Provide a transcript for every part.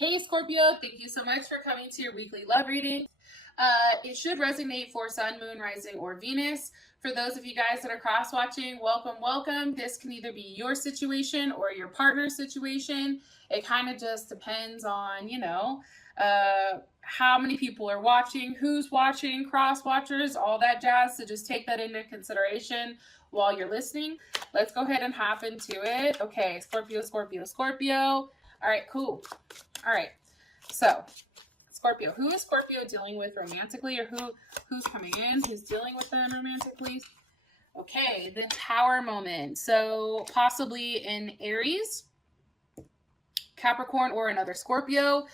Hey Scorpio, thank you so much for coming to your weekly love reading. It should resonate for Sun, Moon, Rising, or Venus. For those of you guys that are cross-watching, welcome, welcome. This can either be your situation or your partner's situation. It kind of just depends on, how many people are watching, who's watching, cross-watchers, all that jazz. So just take that into consideration while you're listening. Let's go ahead and hop into it. Okay, Scorpio, Scorpio, Scorpio. All right, cool. All right, so Scorpio, who is Scorpio dealing with romantically, or who's coming in, who's dealing with them romantically? Okay, the Tower moment. So possibly an Aries, Capricorn, or another Scorpio.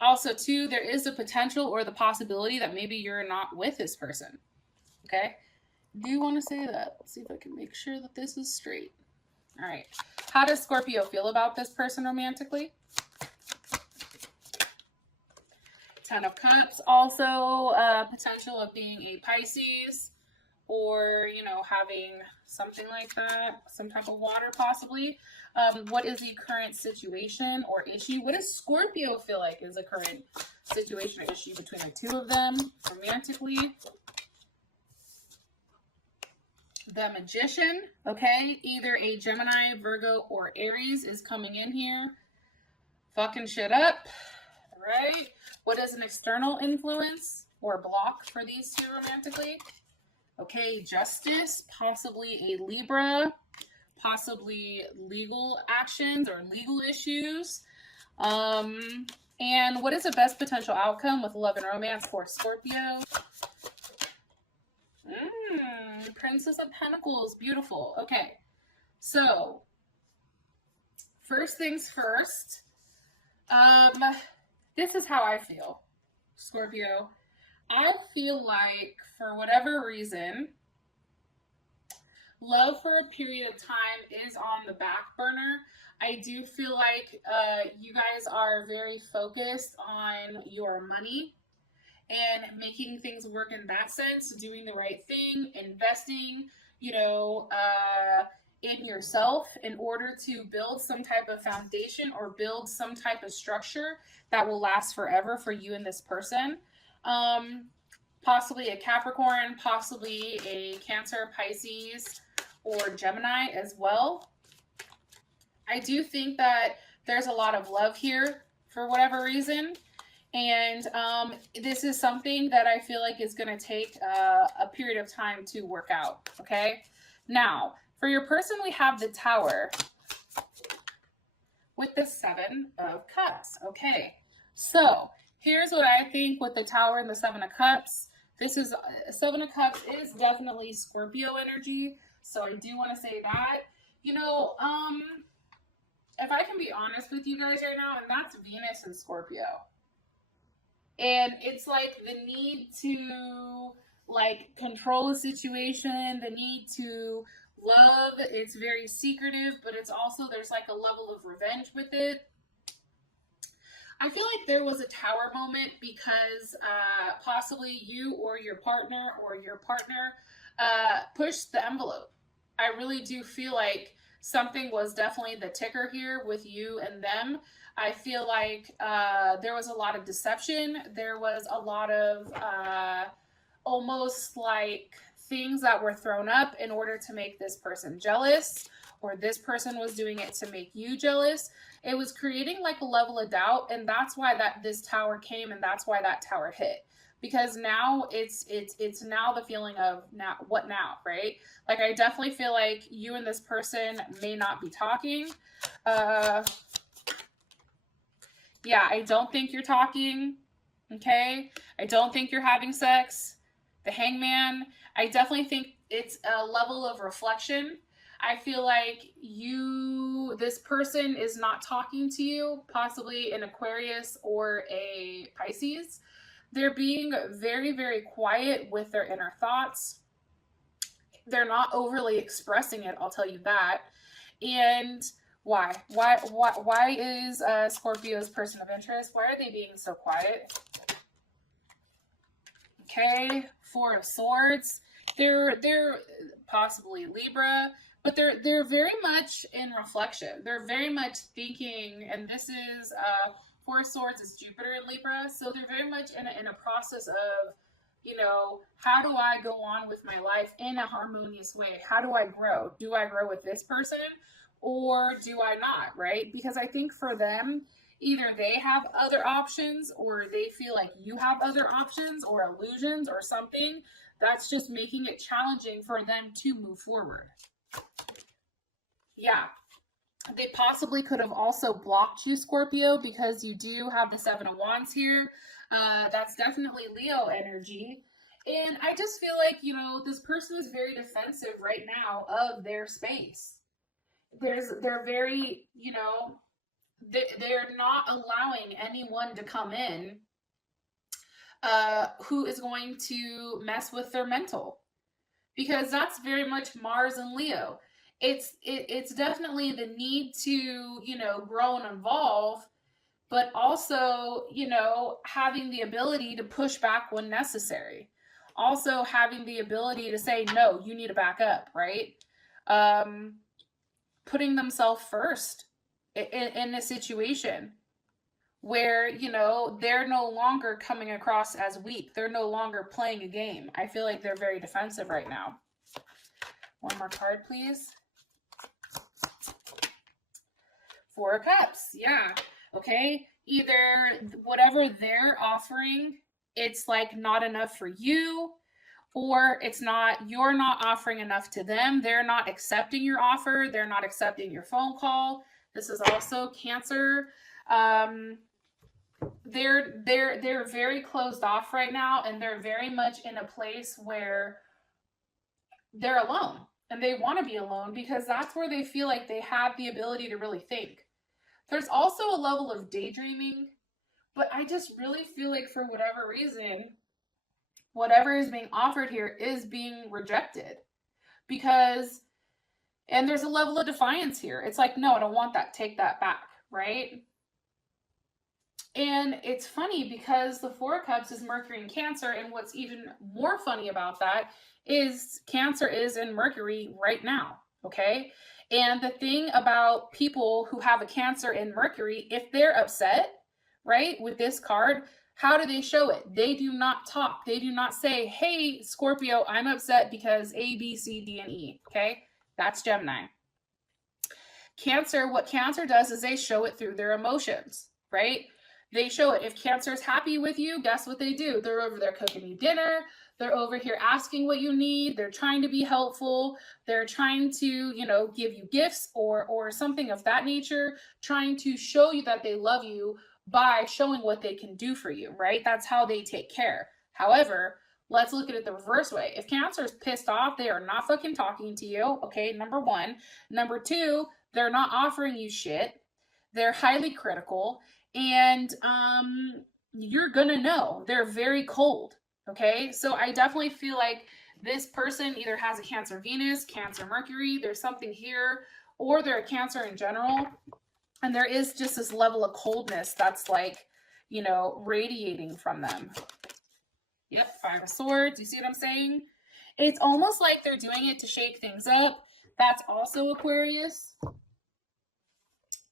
Also, too, there is a potential or the possibility that maybe you're not with this person. Okay, do you want to say that? Let's see if I can make sure that this is straight. All right, how does Scorpio feel about this person romantically? Ten of Cups, also potential of being a Pisces, or, having something like that, some type of water possibly. What is the current situation or issue? What does Scorpio feel like is a current situation or issue between the two of them romantically? The Magician, okay? Either a Gemini, Virgo, or Aries is coming in here. Fucking shit up, right? What is an external influence or block for these two romantically? Okay, Justice, possibly a Libra, possibly legal actions or legal issues. And what is the best potential outcome with love and romance for Scorpio? Princess of Pentacles, beautiful. Okay, so first things first. This is how I feel, Scorpio. I feel like, for whatever reason, love for a period of time is on the back burner. I do feel like you guys are very focused on your money and making things work in that sense, doing the right thing, investing, in yourself in order to build some type of foundation or build some type of structure that will last forever for you and this person. Possibly a Capricorn, possibly a Cancer, Pisces, or Gemini as well. I do think that there's a lot of love here for whatever reason. And this is something that I feel like is going to take a period of time to work out. Okay. Now, for your person, we have the Tower with the Seven of Cups. Okay. So here's what I think with the Tower and the Seven of Cups. This is Seven of Cups is definitely Scorpio energy. So I do want to say that, if I can be honest with you guys right now, and that's Venus and Scorpio. And it's like the need to control a situation, the need to love. It's very secretive, but it's also, there's like a level of revenge with it. I feel like there was a Tower moment because possibly you or your partner pushed the envelope. I really do feel like something was definitely the ticker here with you and them. I feel like there was a lot of deception. There was a lot of almost like things that were thrown up in order to make this person jealous, or this person was doing it to make you jealous. It was creating like a level of doubt, and that's why this Tower came, and that's why that Tower hit. Because now it's now the feeling of now, what now, right? Like, I definitely feel like you and this person may not be talking. Yeah, I don't think you're talking, okay? I don't think you're having sex. The Hangman, I definitely think it's a level of reflection. I feel like this person is not talking to you, possibly an Aquarius or a Pisces. They're being very, very quiet with their inner thoughts. They're not overly expressing it, I'll tell you that. And why? Why is Scorpio's person of interest? Why are they being so quiet? Okay, Four of Swords. They're possibly Libra, but they're very much in reflection. They're very much thinking, and this is Four of Swords is Jupiter in Libra. So they're very much in a process of, you know, how do I go on with my life in a harmonious way? How do I grow? Do I grow with this person or do I not, right? Because I think for them, either they have other options or they feel like you have other options or illusions or something that's just making it challenging for them to move forward. Yeah. They possibly could have also blocked you, Scorpio, because you do have the Seven of Wands here. That's definitely Leo energy. And I just feel like, you know, this person is very defensive right now of their space. They're very, you know, they're not allowing anyone to come in who is going to mess with their mental. Because that's very much Mars and Leo. It's definitely the need to, you know, grow and evolve, but also, you know, having the ability to push back when necessary. Also having the ability to say, no, you need to back up, right? Putting themselves first in a situation where, you know, they're no longer coming across as weak. They're no longer playing a game. I feel like they're very defensive right now. One more card, please. Four of Cups. Yeah. Okay. Either whatever they're offering, it's like not enough for you, or it's not, you're not offering enough to them. They're not accepting your offer. They're not accepting your phone call. This is also Cancer. They're very closed off right now, and they're very much in a place where they're alone. And they want to be alone because that's where they feel like they have the ability to really think. There's also a level of daydreaming, but I just really feel like for whatever reason, whatever is being offered here is being rejected. Because, and there's a level of defiance here. It's like, no, I don't want that. Take that back, right? And it's funny because the Four of Cups is Mercury in Cancer, and what's even more funny about that is Cancer is in Mercury right now, okay? And the thing about people who have a Cancer in Mercury, if they're upset, right, with this card, how do they show it? They do not talk. They do not say, hey, Scorpio, I'm upset because A, B, C, D, and E, okay? That's Gemini. Cancer, what Cancer does is they show it through their emotions, right? They show it. If Cancer is happy with you, guess what they do? They're over there cooking you dinner. They're over here asking what you need. They're trying to be helpful. They're trying to, you know, give you gifts or something of that nature, trying to show you that they love you by showing what they can do for you, right? That's how they take care. However, let's look at it the reverse way. If Cancer is pissed off, they are not fucking talking to you, okay? Number one. Number two, they're not offering you shit. They're highly critical. And you're gonna know. They're very cold, okay? So I definitely feel like this person either has a Cancer Venus, Cancer Mercury, there's something here, or they're a Cancer in general. And there is just this level of coldness that's like, you know, radiating from them. Yep, Five of Swords. You see what I'm saying? It's almost like they're doing it to shake things up. That's also Aquarius.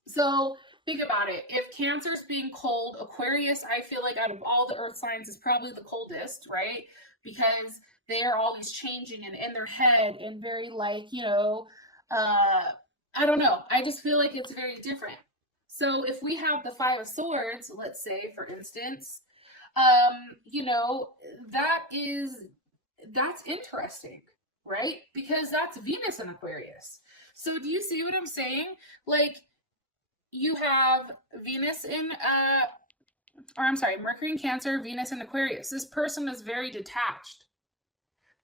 So think about it. If Cancer's being cold, Aquarius, I feel like out of all the earth signs is probably the coldest, right? Because they are always changing and in their head and very like, you know, I don't know. I just feel like it's very different. So if we have the Five of Swords, let's say, for instance, you know, that's interesting, right? Because that's Venus in Aquarius. So do you see what I'm saying? Like, you have Venus in, Mercury in Cancer, Venus in Aquarius. This person is very detached.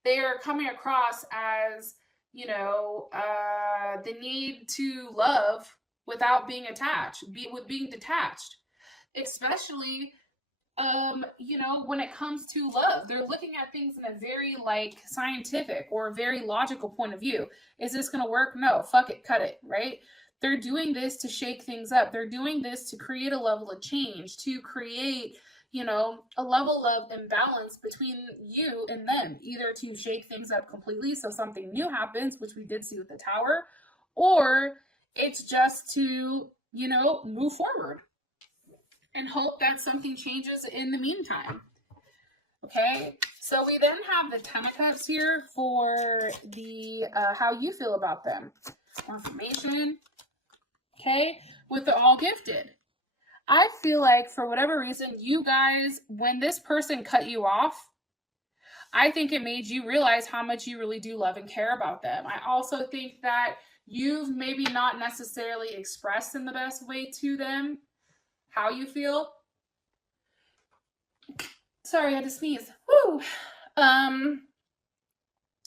They are coming across as, you know, the need to love without being attached, being detached. Especially, you know, when it comes to love, they're looking at things in a very, like, scientific or very logical point of view. Is this going to work? No, fuck it, cut it, right? They're doing this to shake things up. They're doing this to create a level of change, to create, you know, a level of imbalance between you and them, either to shake things up completely so something new happens, which we did see with the Tower, or it's just to, you know, move forward. and hope that something changes in the meantime. Okay, so we then have the 10 of Cups here for the how you feel about them. More information. Okay, with the all gifted. I feel like for whatever reason, you guys, when this person cut you off, I think it made you realize how much you really do love and care about them. I also think that you've maybe not necessarily expressed in the best way to them how you feel. Sorry, I had to sneeze. Woo!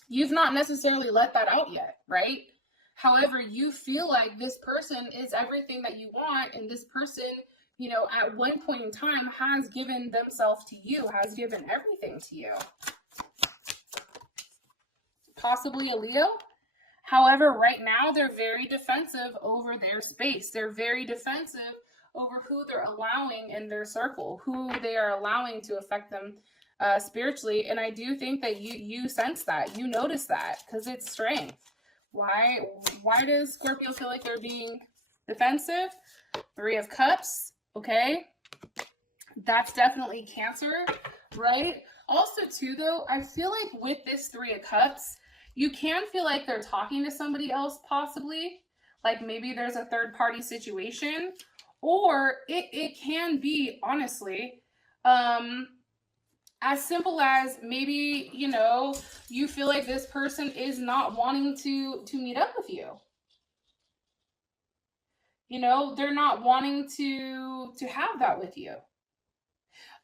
You've not necessarily let that out yet, right? However, you feel like this person is everything that you want, and this person, you know, at one point in time has given themselves to you, has given everything to you. Possibly a Leo. However, right now they're very defensive over their space. They're very defensive over who they're allowing in their circle, who they are allowing to affect them spiritually. And I do think that you sense that, you notice that, because it's strength. Why does Scorpio feel like they're being defensive? 3 of Cups, okay? That's definitely Cancer, right? Also, too, though, I feel like with this 3 of Cups, you can feel like they're talking to somebody else, possibly. Like maybe there's a third-party situation. Or it can be, honestly, as simple as maybe, you know, you feel like this person is not wanting to meet up with you. You know, they're not wanting to have that with you.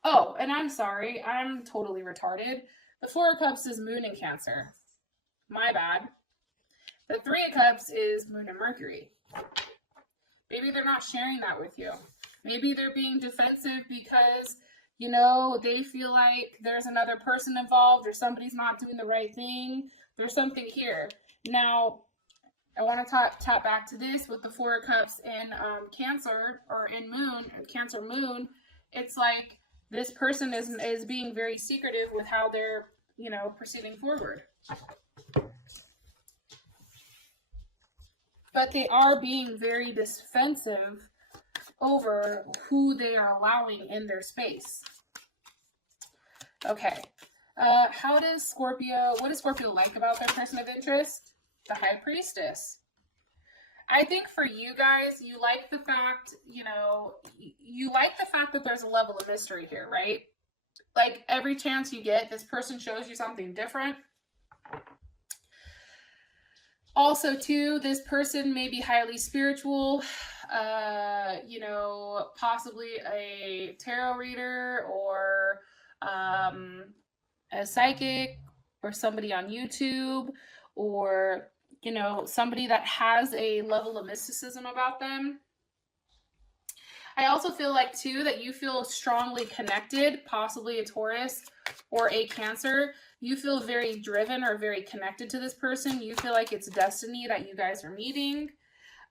Oh, and I'm sorry, I'm totally retarded. The 4 of Cups is Moon in Cancer. My bad. The 3 of Cups is Moon and Mercury. Maybe they're not sharing that with you. Maybe they're being defensive because, you know, they feel like there's another person involved or somebody's not doing the right thing. There's something here. Now, I want to tap back to this with the 4 of Cups in Cancer or in Moon, Cancer Moon. It's like this person is being very secretive with how they're, you know, proceeding forward. But they are being very defensive over who they are allowing in their space. Okay. What does Scorpio like about their person of interest? The High Priestess. I think for you guys, you like the fact, you know, you like the fact that there's a level of mystery here, right? Like every chance you get, this person shows you something different. Also, too, this person may be highly spiritual, you know, possibly a tarot reader or a psychic or somebody on YouTube or, you know, somebody that has a level of mysticism about them. I also feel like, too, that you feel strongly connected, possibly a Taurus or a Cancer. You feel very driven or very connected to this person. You feel like it's destiny that you guys are meeting.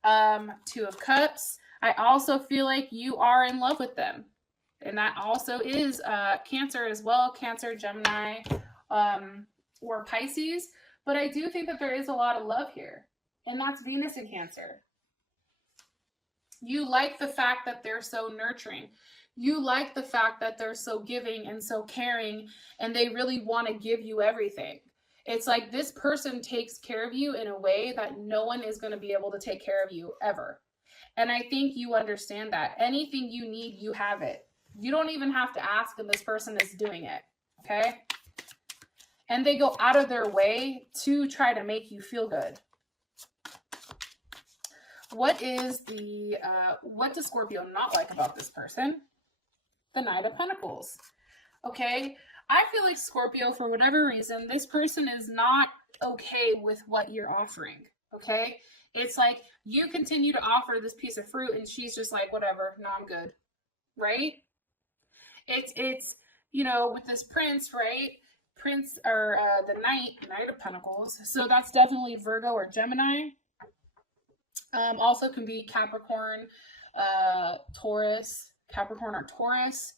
2 of Cups. I also feel like you are in love with them. And that also is Cancer as well. Cancer, Gemini, or Pisces. But I do think that there is a lot of love here. And that's Venus in Cancer. You like the fact that they're so nurturing. You like the fact that they're so giving and so caring, and they really want to give you everything. It's like this person takes care of you in a way that no one is going to be able to take care of you ever. And I think you understand that. Anything you need, you have it. You don't even have to ask, and this person is doing it. Okay? And they go out of their way to try to make you feel good. What does Scorpio not like about this person? The Knight of Pentacles. Okay, I feel like Scorpio, for whatever reason, this person is not okay with what you're offering. Okay, it's like you continue to offer this piece of fruit, and she's just like, whatever, no, I'm good, right? It's you know, with this Prince, right? Prince or the Knight of Pentacles. So that's definitely Virgo or Gemini. Also can be Capricorn, Taurus. Capricorn or Taurus.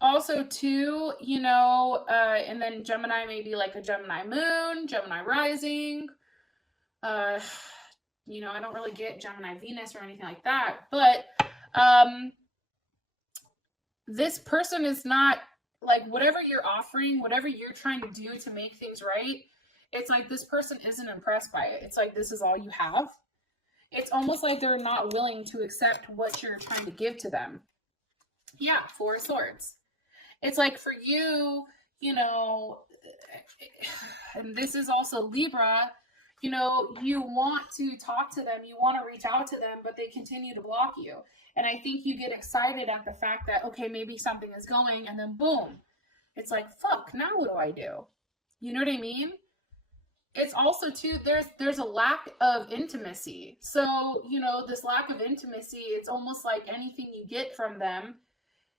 Also, too, you know, and then Gemini may be like a Gemini moon, Gemini rising. You know, I don't really get Gemini Venus or anything like that, but this person is not, like, whatever you're offering, whatever you're trying to do to make things right, it's like this person isn't impressed by it. It's like, this is all you have. It's almost like they're not willing to accept what you're trying to give to them. Yeah, Four of Swords. It's like for you, you know, and this is also Libra, you know, you want to talk to them, you want to reach out to them, but they continue to block you. And I think you get excited at the fact that, okay, maybe something is going, and then boom, it's like, fuck, now what do I do? You know what I mean? It's also too, there's a lack of intimacy. So, you know, this lack of intimacy, it's almost like anything you get from them,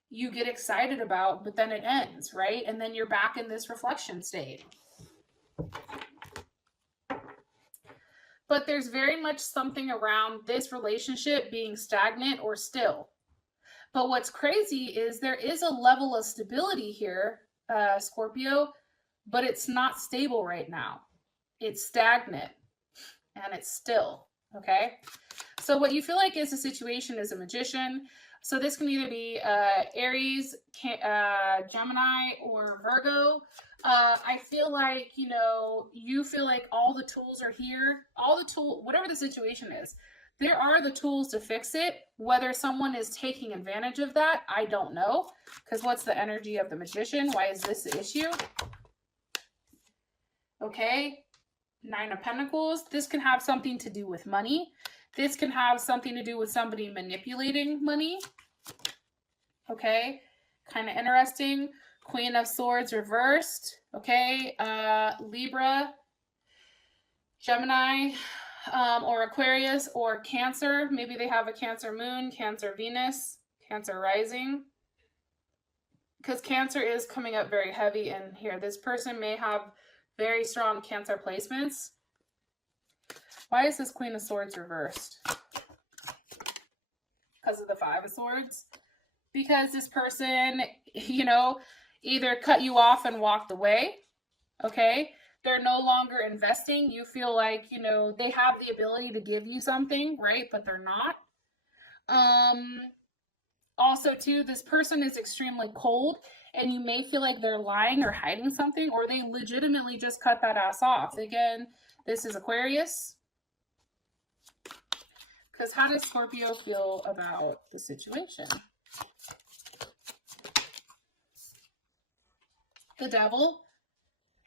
you get excited about, but then it ends, right? And then you're back in this reflection state. But there's very much something around this relationship being stagnant or still. But what's crazy is there is a level of stability here, Scorpio, but it's not stable right now. It's stagnant and it's still, okay? So what you feel like is a situation is a Magician. So this can either be Aries, Gemini, or Virgo. I feel like, you know, you feel like all the tools are here. All the tools, whatever the situation is, there are the tools to fix it. Whether someone is taking advantage of that, I don't know. Because what's the energy of the Magician? Why is this the issue? Okay. Nine of Pentacles. This can have something to do with money. This can have something to do with somebody manipulating money. Okay. Kind of interesting. Queen of Swords reversed. Okay. Libra, Gemini, or Aquarius, or Cancer. Maybe they have a Cancer moon, Cancer Venus, Cancer rising. Because Cancer is coming up very heavy in here. This person may have very strong Cancer placements. Why is this Queen of Swords reversed? Because of the Five of Swords. Because this person, you know, either cut you off and walked away. Okay. They're no longer investing. You feel like, you know, they have the ability to give you something, right? But they're not. Also, too, this person is extremely cold, and you may feel like they're lying or hiding something, or they legitimately just cut that ass off. Again, this is Aquarius. Because how does Scorpio feel about the situation? The Devil.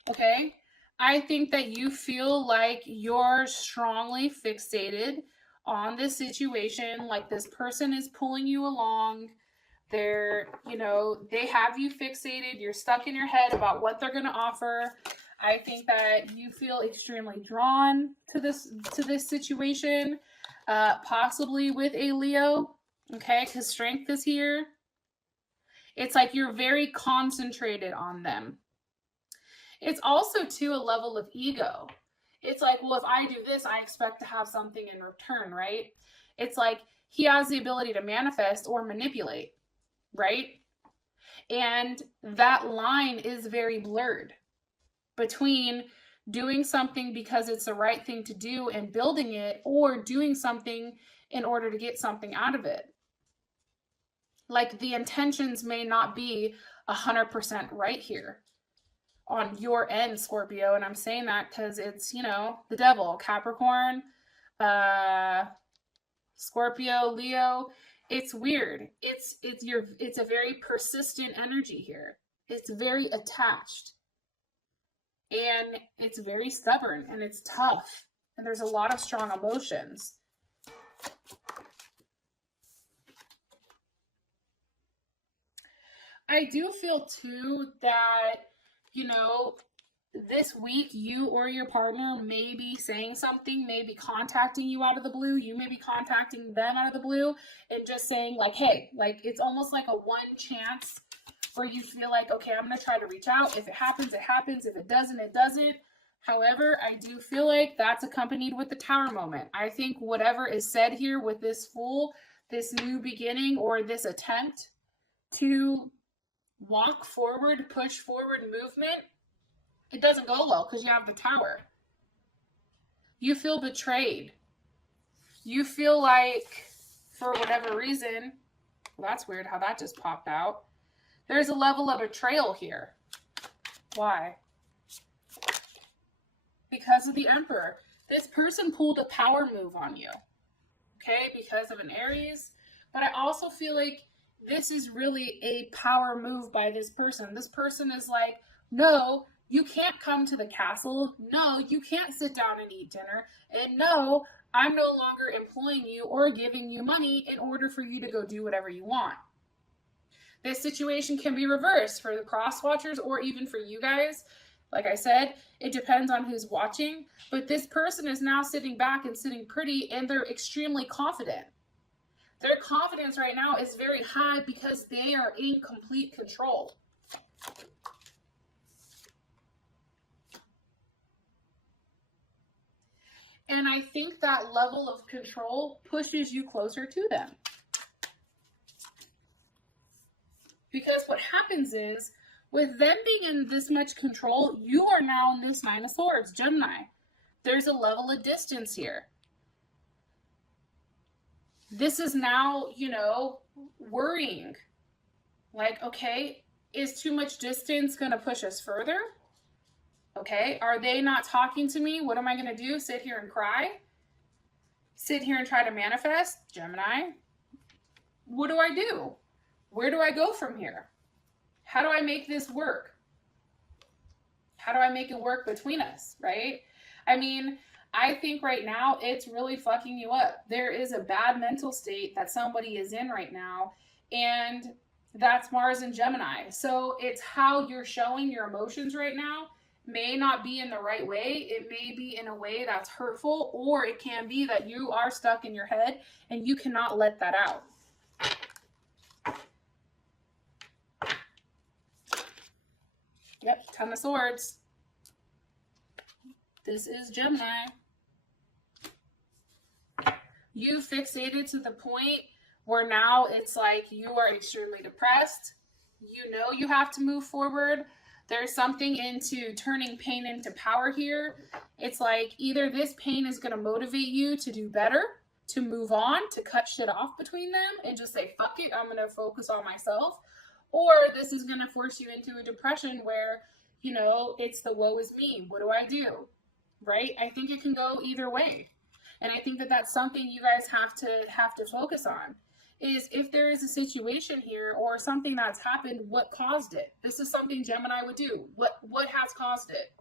Okay. I think that you feel like you're strongly fixated on this situation, like this person is pulling you along. They're, you know, they have you fixated. You're stuck in your head about what they're going to offer. I think that you feel extremely drawn to this situation, possibly with a Leo, okay, because Strength is here. It's like you're very concentrated on them. It's also, too, a level of ego. It's like, well, if I do this, I expect to have something in return, right? It's like he has the ability to manifest or manipulate, right? And that line is very blurred between doing something because it's the right thing to do and building it, or doing something in order to get something out of it. Like the intentions may not be 100% right here on your end, Scorpio. And I'm saying that because it's, you know, the Devil, Capricorn, Scorpio, Leo. It's weird. It's a very persistent energy here. It's very attached. And it's very stubborn, and it's tough. And there's a lot of strong emotions. I do feel too that, you know, this week you or your partner may be saying something, may be contacting you out of the blue. You may be contacting them out of the blue and just saying like, hey, like it's almost like a one chance where you feel like, okay, I'm going to try to reach out. If it happens, it happens. If it doesn't, it doesn't. However, I do feel like that's accompanied with the Tower moment. I think whatever is said here with this Fool, this new beginning, or this attempt to walk forward, push forward movement, it doesn't go well because you have the Tower. You feel betrayed. You feel like, for whatever reason, well, that's weird how that just popped out. There's a level of betrayal here. Why? Because of the Emperor. This person pulled a power move on you. Okay, because of an Aries. But I also feel like this is really a power move by this person. This person is like, no, you can't come to the castle. No, you can't sit down and eat dinner. And no, I'm no longer employing you or giving you money in order for you to go do whatever you want. This situation can be reversed for the cross watchers or even for you guys. Like I said, it depends on who's watching. But this person is now sitting back and sitting pretty, and they're extremely confident. Their confidence right now is very high because they are in complete control. And I think that level of control pushes you closer to them. Because what happens is, with them being in this much control, you are now in this Nine of Swords, Gemini. There's a level of distance here. This is now, you know, worrying. Like, okay, is too much distance going to push us further? Okay, are they not talking to me? What am I going to do? Sit here and cry? Sit here and try to manifest? Gemini. What do I do? Where do I go from here? How do I make this work? How do I make it work between us, right? I mean, I think right now it's really fucking you up. There is a bad mental state that somebody is in right now, and that's Mars and Gemini. So it's how you're showing your emotions right now may not be in the right way. It may be in a way that's hurtful, or it can be that you are stuck in your head and you cannot let that out. Yep, Ten of Swords. This is Gemini. You fixated to the point where now it's like you are extremely depressed. You know you have to move forward. There's something into turning pain into power here. It's like either this pain is going to motivate you to do better, to move on, to cut shit off between them and just say, fuck it, I'm going to focus on myself. Or this is going to force you into a depression where, you know, it's the woe is me. What do I do? Right? I think it can go either way. And I think that that's something you guys have to focus on. Is if there is a situation here or something that's happened, what caused it? This is something Gemini would do. What has caused it?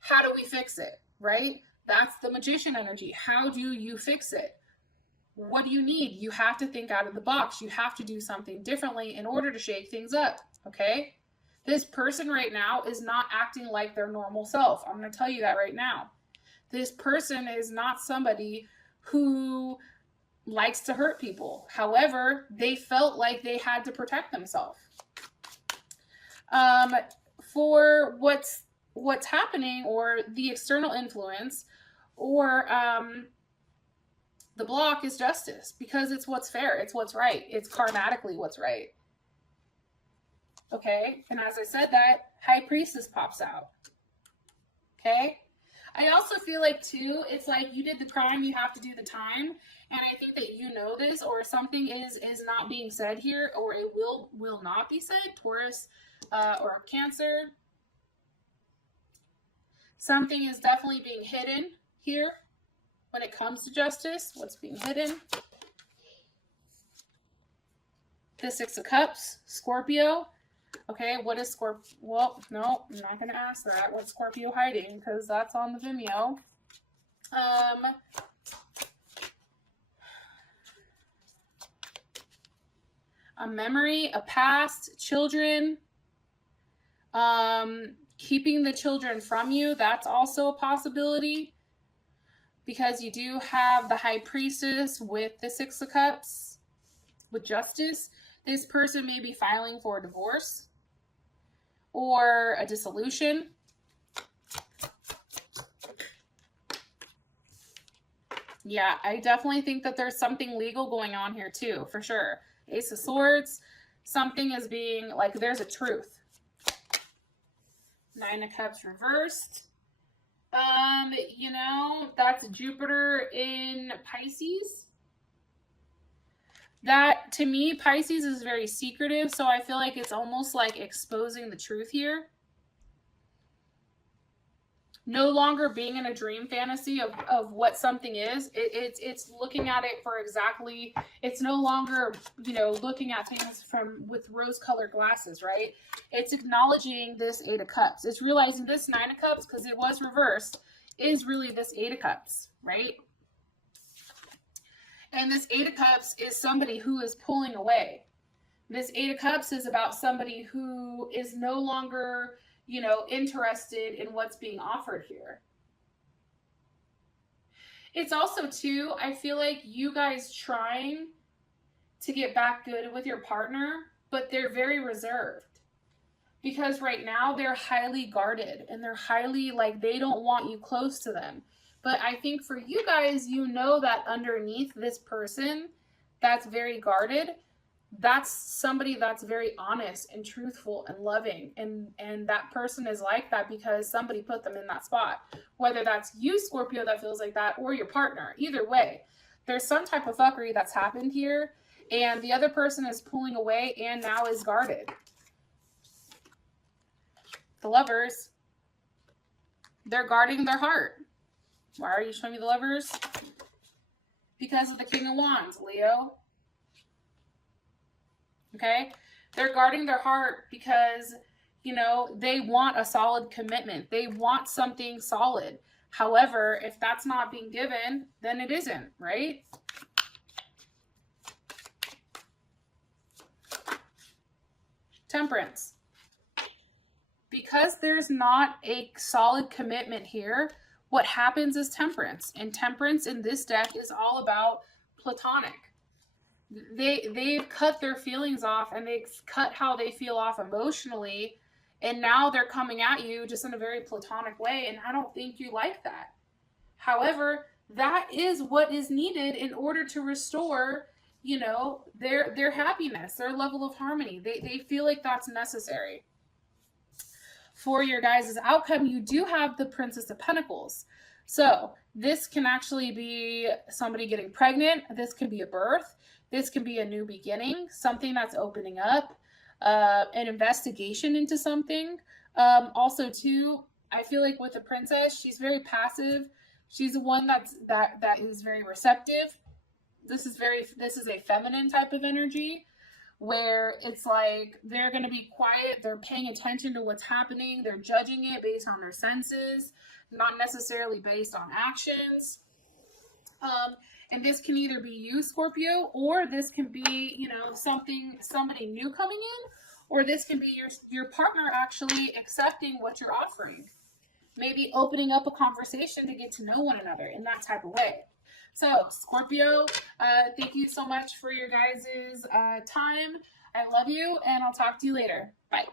How do we fix it? Right? That's the Magician energy. How do you fix it? What do you need? You have to think out of the box. You have to do something differently in order to shake things up. Okay? This person right now is not acting like their normal self. I'm going to tell you that right now. This person is not somebody who likes to hurt people. However, they felt like they had to protect themselves. For what's happening, or the external influence, or the block is justice, because it's what's fair, it's what's right, it's karmatically what's right. Okay, and as I said that, High Priestess pops out. Okay, I also feel like too, it's like you did the crime, you have to do the time. And I think that you know this, or something is not being said here, or it will not be said, Taurus or Cancer. Something is definitely being hidden here when it comes to justice. What's being hidden? The Six of Cups, Scorpio. Okay, what is Scorpio? Well, no, I'm not going to ask that. What's Scorpio hiding? Because that's on the Vimeo. A memory, a past, children, keeping the children from you. That's also a possibility, because you do have the High Priestess with the Six of Cups, with justice. This person may be filing for a divorce or a dissolution. Yeah, I definitely think that there's something legal going on here too, for sure. Ace of Swords, something is being, like, there's a truth. Nine of Cups reversed. You know, that's Jupiter in Pisces. That, to me, Pisces is very secretive, so I feel like it's almost like exposing the truth here. No longer being in a dream fantasy of what something is. It's looking at it for exactly, it's no longer, you know, looking at things with rose-colored glasses, right? It's acknowledging this Eight of Cups. It's realizing this Nine of Cups, because it was reversed, is really this Eight of Cups, right? And this Eight of Cups is somebody who is pulling away. This Eight of Cups is about somebody who is no longer, you know, interested in what's being offered here. It's also, too, I feel like you guys trying to get back good with your partner, but they're very reserved. Because right now they're highly guarded and they're highly, like, they don't want you close to them. But I think for you guys, you know that underneath this person that's very guarded, that's somebody that's very honest and truthful and loving, and that person is like that because somebody put them in that spot, whether that's you, Scorpio, that feels like that, or your partner. Either way, there's some type of fuckery that's happened here, and the other person is pulling away and now is guarded. The Lovers, they're guarding their heart. Why are you showing me the Lovers? Because of the King of Wands, Leo. Okay, they're guarding their heart because, you know, they want a solid commitment. They want something solid. However, if that's not being given, then it isn't, right? Temperance. Because there's not a solid commitment here, what happens is temperance. And temperance in this deck is all about platonic. They've cut their feelings off, and they've cut how they feel off emotionally, and now they're coming at you just in a very platonic way, and I don't think you like that. However, that is what is needed in order to restore, you know, their happiness, their level of harmony. They feel like that's necessary. For your guys' outcome, you do have the Princess of Pentacles. So this can actually be somebody getting pregnant. This could be a birth. This can be a new beginning, something that's opening up, an investigation into something. Also, too, I feel like with the princess, she's very passive. She's the one that is very receptive. This is a feminine type of energy, where it's like they're going to be quiet. They're paying attention to what's happening. They're judging it based on their senses, not necessarily based on actions. And this can either be you, Scorpio, or this can be, you know, somebody new coming in, or this can be your partner actually accepting what you're offering. Maybe opening up a conversation to get to know one another in that type of way. So, Scorpio, thank you so much for your guys' time. I love you, and I'll talk to you later. Bye.